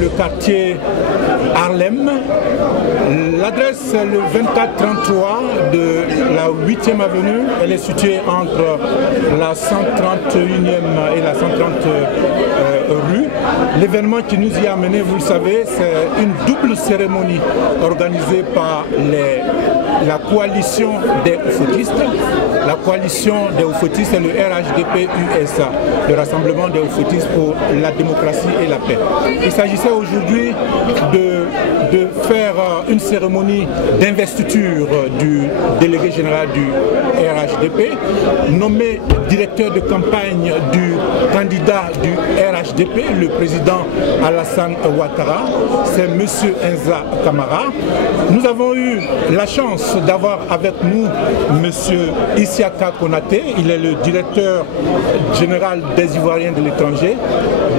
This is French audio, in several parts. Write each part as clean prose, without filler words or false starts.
le quartier Harlem. L'adresse est le 2433 de la 8e avenue. Elle est située entre la 131e et la 130 rue. L'événement qui nous y a amené, vous le savez, c'est une double cérémonie organisée par la coalition des Oufoutistes. La coalition des Oufoutistes est le RHDP-USA, le Rassemblement des Oufoutistes pour la démocratie et la paix. Il s'agissait aujourd'hui de faire une cérémonie d'investiture du délégué général du RHDP, nommé directeur de campagne du candidat du RHDP, le président Alassane Ouattara, c'est M. Enza Camara. Nous avons eu la chance d'avoir avec nous M. Isiaka Konaté, il est le directeur général des Ivoiriens de l'étranger.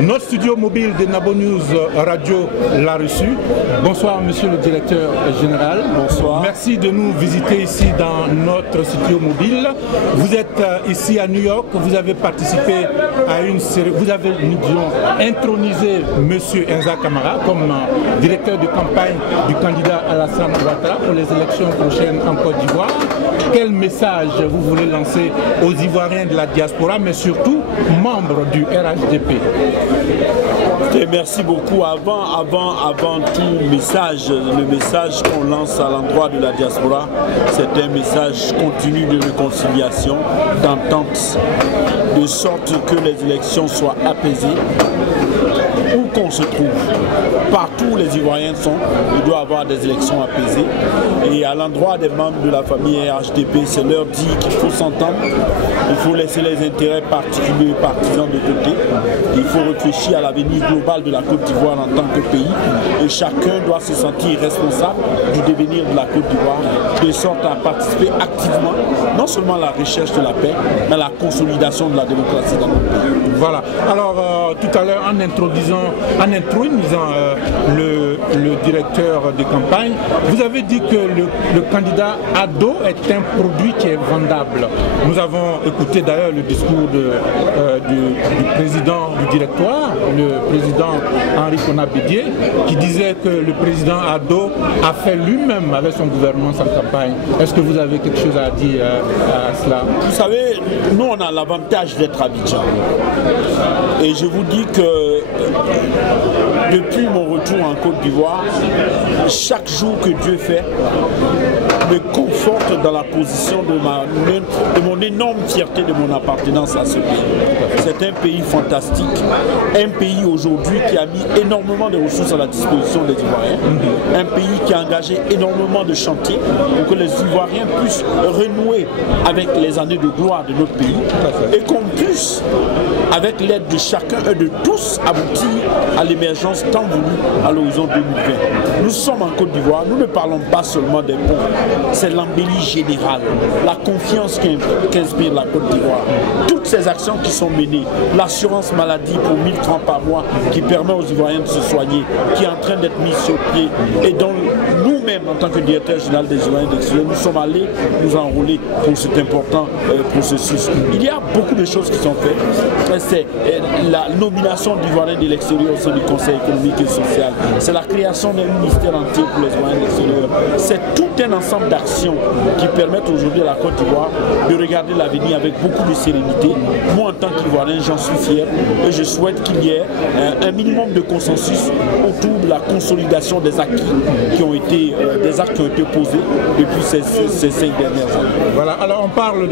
Notre studio mobile de Nabo News Radio l'a reçu. Bonsoir monsieur le directeur général. Bonsoir. Merci de nous visiter ici dans notre studio mobile. Vous êtes ici à New York, vous avez participé à une série, vous avez, nous disons, intronisé monsieur Enza Camara comme directeur de campagne du candidat Alassane Ouattara pour les élections prochaines en Côte d'Ivoire. Quel message vous voulez lancer aux Ivoiriens de la diaspora, mais surtout membres du RHDP? Et merci beaucoup. Avant tout message, le message qu'on lance à l'endroit de la diaspora, c'est un message continu de réconciliation, d'entente, de sorte que les élections soient apaisées. Où qu'on se trouve, partout où les Ivoiriens sont, il doit y avoir des élections apaisées. Et à l'endroit des membres de la famille RHDP, c'est leur dire qu'il faut s'entendre, il faut laisser les intérêts particuliers et partisans de côté, il faut réfléchir à l'avenir global de la Côte d'Ivoire en tant que pays, et chacun doit se sentir responsable du devenir de la Côte d'Ivoire, de sorte à participer activement, non seulement à la recherche de la paix, mais à la consolidation de la démocratie dans notre pays. Voilà. Alors, tout à l'heure, en introduisant le directeur de campagne, vous avez dit que le candidat Ado est un produit qui est vendable. Nous avons écouté d'ailleurs le discours du président du directoire, le président Henri Konaté, qui disait que le président Ado a fait lui-même avec son gouvernement sa campagne. Est-ce que vous avez quelque chose à dire à cela? Vous savez, nous on a l'avantage d'être à Abidjan. Et je vous dis que depuis mon retour en Côte d'Ivoire, chaque jour que Dieu fait me conforte dans la position de mon énorme fierté de mon appartenance à ce pays. C'est un pays fantastique, un pays aujourd'hui qui a mis énormément de ressources à la disposition des Ivoiriens, un pays qui a engagé énormément de chantiers pour que les Ivoiriens puissent renouer avec les années de gloire de notre pays et qu'on puisse, avec l'aide de chacun et de tous, aboutir à l'émergence tant voulue à l'horizon 2020. Nous sommes en Côte d'Ivoire, nous ne parlons pas seulement des ponts, c'est l'embellie générale, la confiance qu'inspire la Côte d'Ivoire. Toutes ces actions qui sont menées, l'assurance maladie pour 1000 francs par mois qui permet aux Ivoiriens de se soigner, qui est en train d'être mise sur pied et dont nous-mêmes, en tant que directeur général des Ivoiriens d'extérieur, nous sommes allés nous enrôler pour cet important processus. Il y a beaucoup de choses qui sont faites. C'est la nomination d'Ivoiriens de l'extérieur au sein du Conseil économique et social. C'est la création d'un ministère entier pour les Ivoiriens de l'extérieur. C'est tout un ensemble d'actions qui permettent aujourd'hui à la Côte d'Ivoire de regarder l'avenir avec beaucoup de sérénité. Moi, en tant qu'Ivoirien, j'en suis fier et je souhaite qu'il y ait un minimum de consensus autour de la consolidation des acquis qui ont été, des actes qui ont été posés depuis ces 5 dernières années. Voilà, alors on parle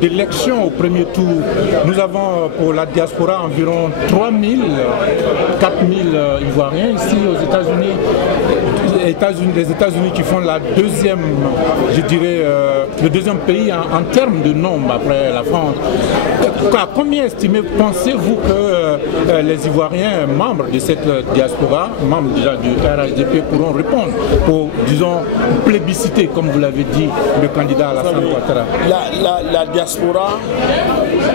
d'élections au premier tour. Nous avons pour la diaspora environ 3000, 4000 Ivoiriens ici aux États-Unis. Les États-Unis qui font la deuxième, je dirais, le deuxième pays en termes de nombre après la France. À combien pensez-vous que les Ivoiriens membres de cette diaspora, membres déjà du RHDP, pourront répondre pour, disons, plébisciter, comme vous l'avez dit, le candidat Alassane Ouattara? La diaspora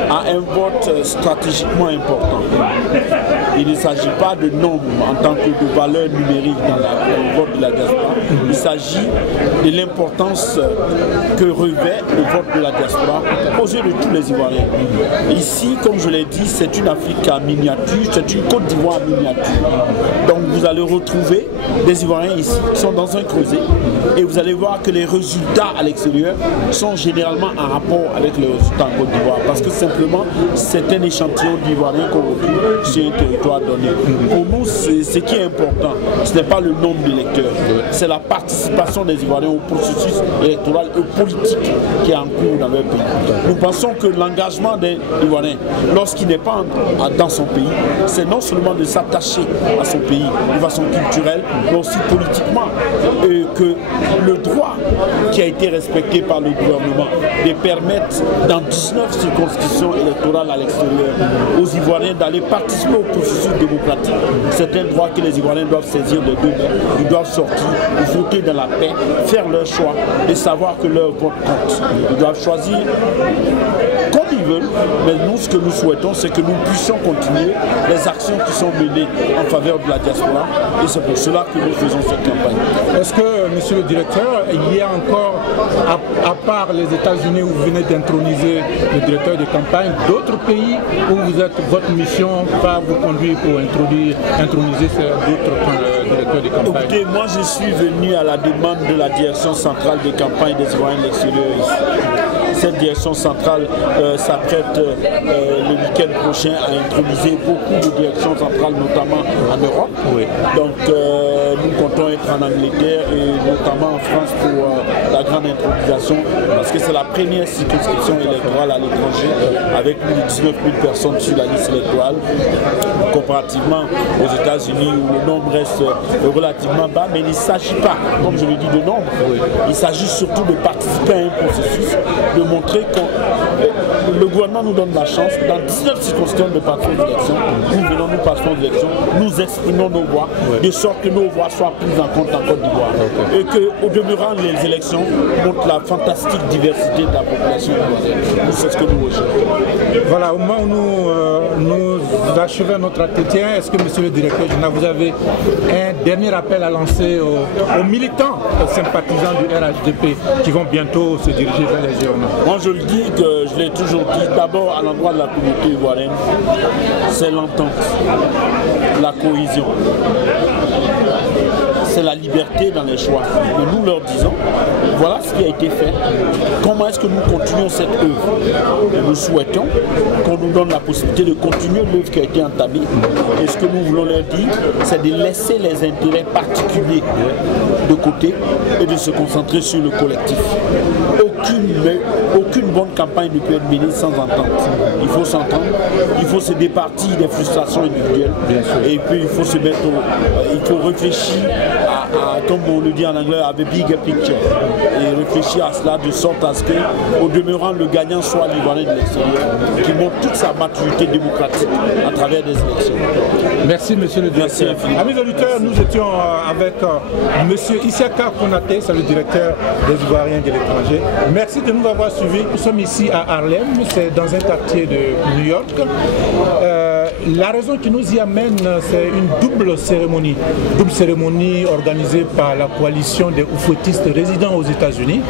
a un vote stratégiquement important. il ne s'agit pas de nombre en tant que de valeur numérique dans le vote de la diaspora. Il s'agit de l'importance que revêt le vote de la diaspora aux yeux de tous les Ivoiriens. Ici, comme je l'ai dit, c'est une Afrique à miniature, c'est une Côte d'Ivoire à miniature. Donc vous allez retrouver des Ivoiriens ici qui sont dans un creuset et vous allez voir que les résultats à l'extérieur sont généralement en rapport avec les résultats en Côte d'Ivoire parce que simplement c'est un échantillon d'Ivoiriens qu'on retrouve sur un territoire donné. Pour nous, ce qui est important, ce n'est pas le nombre d'électeurs, c'est la participation des Ivoiriens au processus électoral et politique qui est en cours dans leur pays. Nous pensons que l'engagement des Ivoiriens, lorsqu'il n'est pas dans son pays, c'est non seulement de s'attacher à son pays de façon culturelle, mais aussi politiquement, et que le droit qui a été respecté par le gouvernement de permettre dans 19 circonscriptions électorales à l'extérieur aux Ivoiriens d'aller participer au processus démocratique. C'est un droit que les Ivoiriens doivent saisir de deux mains. Ils doivent sortir, voter dans la paix, faire leur choix et savoir que leur vote compte. Ils doivent choisir comme ils veulent, mais nous, ce que nous souhaitons, c'est que nous puissions continuer les actions qui sont menées en faveur de la diaspora et c'est pour cela que nous faisons cette campagne. Est-ce que, monsieur le directeur, il y a encore, à part les États-Unis où vous venez d'introniser le directeur de campagne, d'autres pays où votre mission va vous conduire pour introniser d'autres directeurs de campagne? Écoutez, moi je suis venu à la demande de la direction centrale de campagne des Ivoiriens de l'extérieur ici. Cette direction centrale s'apprête le week-end prochain à introniser beaucoup de directions centrales, notamment en Europe. Oui. Donc nous comptons être en Angleterre et notamment en France pour la grande intronisation parce que c'est la première circonscription électorale à l'étranger avec plus de 19 000 personnes sur la liste électorale comparativement aux États-Unis où le nombre reste relativement bas, mais il ne s'agit pas, comme je le dis, de nombre. Il s'agit surtout de participer à un processus, de montrer que le gouvernement nous donne la chance, dans 19 circonscriptions de participation d'élection, nous participons d'élection, nous exprimons nos voix, de sorte que nos voix soient prises en compte en Côte d'Ivoire. Et qu'au demeurant, les élections montrent la fantastique diversité de la population ivoirienne. C'est ce que nous recherchons. Voilà, au moment où nous achevons notre entretien, est-ce que, monsieur le directeur général, vous avez un dernier appel à lancer aux militants, aux sympathisants du RHDP qui vont bientôt se diriger vers les urnes? Moi, je le dis, que je l'ai toujours dit, d'abord à l'endroit de la communauté ivoirienne, c'est l'entente, la cohésion. C'est la liberté dans les choix. Et nous leur disons, voilà ce qui a été fait. Comment est-ce que nous continuons cette œuvre? Et nous souhaitons qu'on nous donne la possibilité de continuer l'œuvre qui a été entamée. Et ce que nous voulons leur dire, c'est de laisser les intérêts particuliers de côté et de se concentrer sur le collectif. Aucune bonne campagne ne peut être menée sans entente. Il faut s'entendre, il faut se départir des frustrations individuelles. Et puis il faut se mettre il faut réfléchir comme on le dit en anglais, à the bigger picture. Et réfléchir à cela de sorte à ce que, au demeurant, le gagnant soit l'Ivoirien de l'extérieur, qui montre toute sa maturité démocratique à travers des élections. Merci, monsieur le directeur. Amis auditeurs, nous étions avec monsieur Isiaka Konaté, c'est le directeur des Ivoiriens de l'étranger. Merci de nous avoir suivis. Nous sommes ici à Harlem, c'est dans un quartier de New York. La raison qui nous y amène, c'est une double cérémonie organisée par la coalition des oufouettistes résidant aux États-Unis.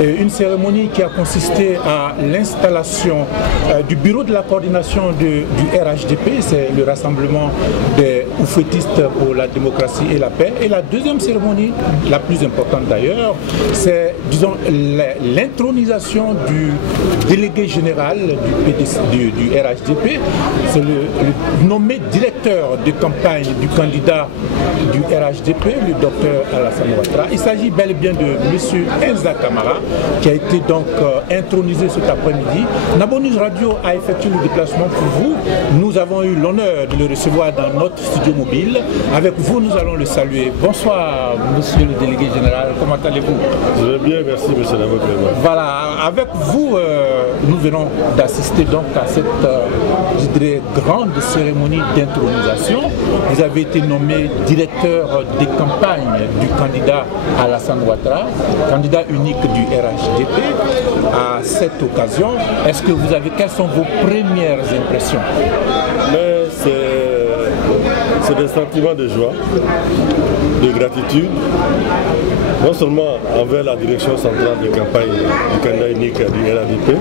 Une cérémonie qui a consisté à l'installation du bureau de la coordination du RHDP, c'est le rassemblement des oufouettistes pour la démocratie et la paix. Et la deuxième cérémonie, la plus importante d'ailleurs, c'est, disons, l'intronisation du délégué général du RHDP. C'est le nommé directeur de campagne du candidat du RHDP, le docteur Alassane Ouattara. Il s'agit bel et bien de M. Enza Kamara, qui a été donc intronisé cet après-midi. Nabo News Radio a effectué le déplacement pour vous. Nous avons eu l'honneur de le recevoir dans notre studio mobile. Avec vous, nous allons le saluer. Bonsoir, monsieur le délégué général. Comment allez-vous? Je vais bien, merci, monsieur l'avocat. Voilà, avec vous, nous venons d'assister donc à cette, je dirais, grande cérémonie d'intronisation. Vous avez été nommé directeur des campagnes du candidat Alassane Ouattara, candidat unique du RHDP. À cette occasion, quelles sont vos premières impressions? Mais c'est c'est des sentiments de joie, de gratitude, non seulement envers la direction centrale de campagne du candidat unique du RADP, M.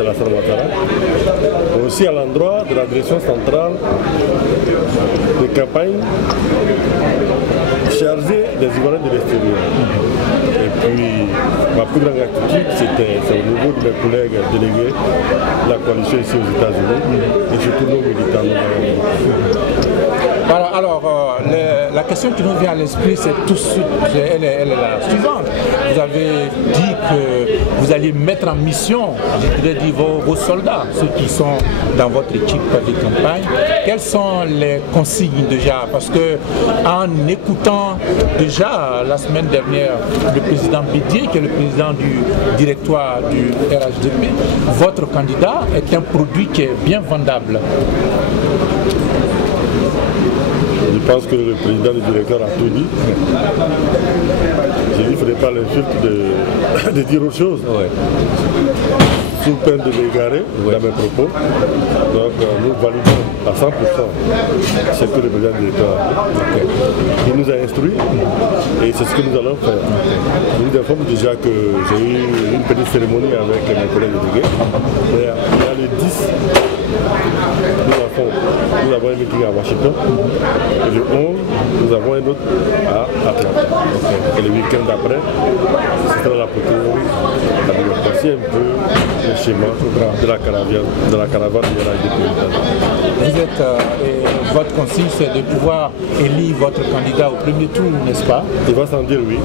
Alassane Ouattara, mais aussi à l'endroit de la direction centrale de campagne chargée des Ivoiriens de l'extérieur. Et puis, ma plus grande gratitude, c'est au niveau de mes collègues délégués de la coalition ici aux États-Unis et surtout nos militants. Voilà, alors, la question qui nous vient à l'esprit, c'est tout de suite, elle est la suivante. Vous avez dit que vous alliez mettre en mission, je dirais dire, vos soldats, ceux qui sont dans votre équipe de campagne. Quelles sont les consignes déjà? Parce que en écoutant déjà la semaine dernière le président Bédié, qui est le président du directoire du RHDP, votre candidat est un produit qui est bien vendable. Je pense que le président du directeur a tout dit. J'ai dit qu'il ne faudrait pas l'insulte de dire autre chose. Ouais. Sous peine de m'égarer dans mes propos. Donc nous validons à 100% ce que le président du directeur a dit. Il nous a instruit et c'est ce que nous allons faire. Je vous informe déjà que j'ai eu une petite cérémonie avec mes collègues délégués. Il y a le 10. Nous avons un meeting à Washington et le 11, nous avons un autre à Atlanta. Et le week-end d'après, ce sera la photo de passer un peu le schéma de la caravane du RADP. Vous êtes, votre consigne, c'est de pouvoir élire votre candidat au premier tour, n'est-ce pas? Il va sans dire oui.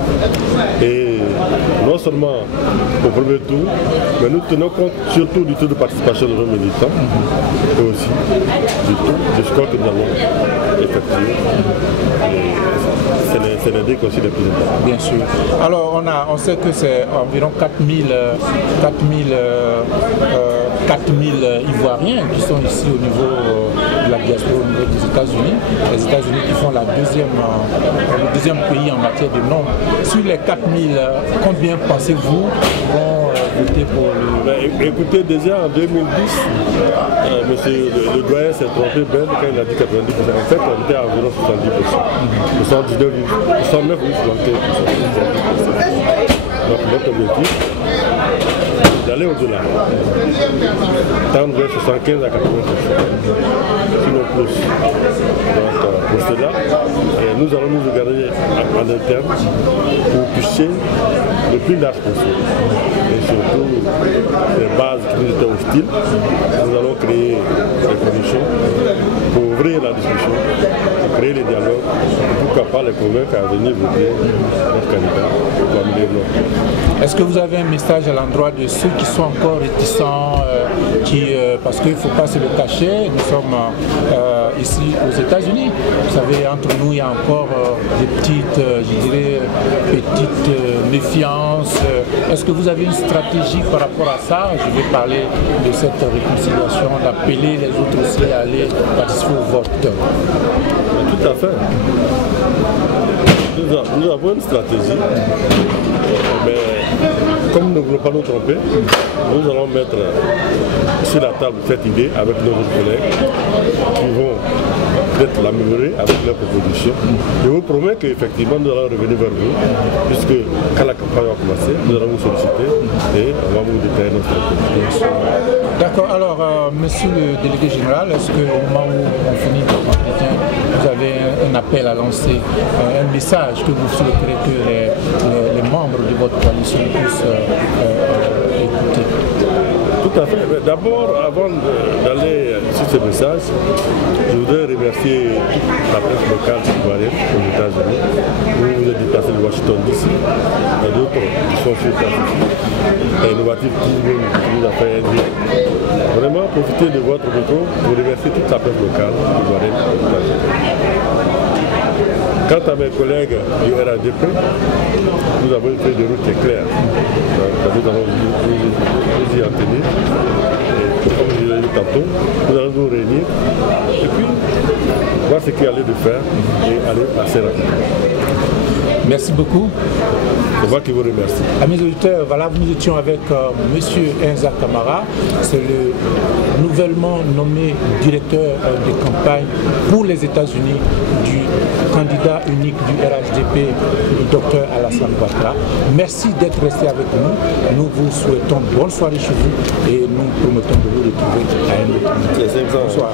Et non seulement au premier tour, mais nous tenons compte surtout du taux de participation de nos militants et aussi du score que nous allons effectuer. C'est l'idée aussi des plus importants. Bien sûr. Alors on sait que c'est environ 4000 Ivoiriens qui sont ici au niveau de la diaspora, au niveau des États-Unis. Les États-Unis qui font le deuxième pays en matière de nombre. Sur les 4000, combien pensez-vous vont voter pour le... Écoutez, déjà en 2010, monsieur le doyen s'est trompé Ben quand il a dit 90%. En fait, on était à environ 70%. 79, 69, 71%. Donc notre objectif, c'est d'aller au-delà. Tendre vers 75 à 80%. Sinon plus. Donc pour cela, nous allons nous regarder en interne pour toucher le plus large possible. Et surtout, les bases qui nous étaient hostiles, nous allons créer des conditions pour ouvrir la discussion, pour créer les dialogues, pourquoi pas les convaincre à venir voter notre candidat pour amener l'autre. Est-ce que vous avez un message à l'endroit de ceux qui sont encore réticents, parce qu'il ne faut pas se le cacher, nous sommes ici aux États-Unis. Vous savez, entre nous, il y a encore des petites, méfiances. Est-ce que vous avez une stratégie par rapport à ça? Je vais parler de cette réconciliation, d'appeler les autres aussi à aller participer au vote. Tout à fait. Nous avons une stratégie, mais comme nous ne voulons pas nous tromper, nous allons mettre sur la table cette idée avec nos autres collègues qui vont peut-être l'améliorer avec leurs propositions. Je vous promets qu'effectivement nous allons revenir vers vous, puisque quand la campagne va commencer, nous allons vous solliciter et on va vous détailler notre stratégie. D'accord, alors monsieur le délégué général, est-ce qu'au moment où on finit notre entretien, vous avez un appel à lancer, un message que vous souhaiterez que les membres de votre coalition puissent écouter? Tout à fait. D'abord, avant d'aller sur ce message, je voudrais remercier toute la presse locale ivoirienne aux États-Unis. Vous êtes déplacés de Washington DC, et d'autres qui sont sur place ici. Innovative qui nous a fait aider. Vraiment, profitez de votre micro pour remercier toute la presse locale ivoirienne aux États-Unis. Quant à mes collègues du RADP, nous avons une feuille de route qui est claire. Donc, nous allons nous y en tenir. Et comme je l'ai dit tantôt, nous allons nous réunir et puis voir ce qu'il y a lieu de faire et aller assez rapidement. Merci beaucoup. C'est moi qui vous remercie. Amis auditeurs, voilà, nous étions avec M. Enza Camara, c'est le nouvellement nommé directeur de campagne pour les États-Unis du candidat unique du RHDP, le docteur Alassane Ouattara. Merci d'être resté avec nous. Nous vous souhaitons bonne soirée chez vous et nous promettons de vous retrouver à un autre moment. Bonsoir.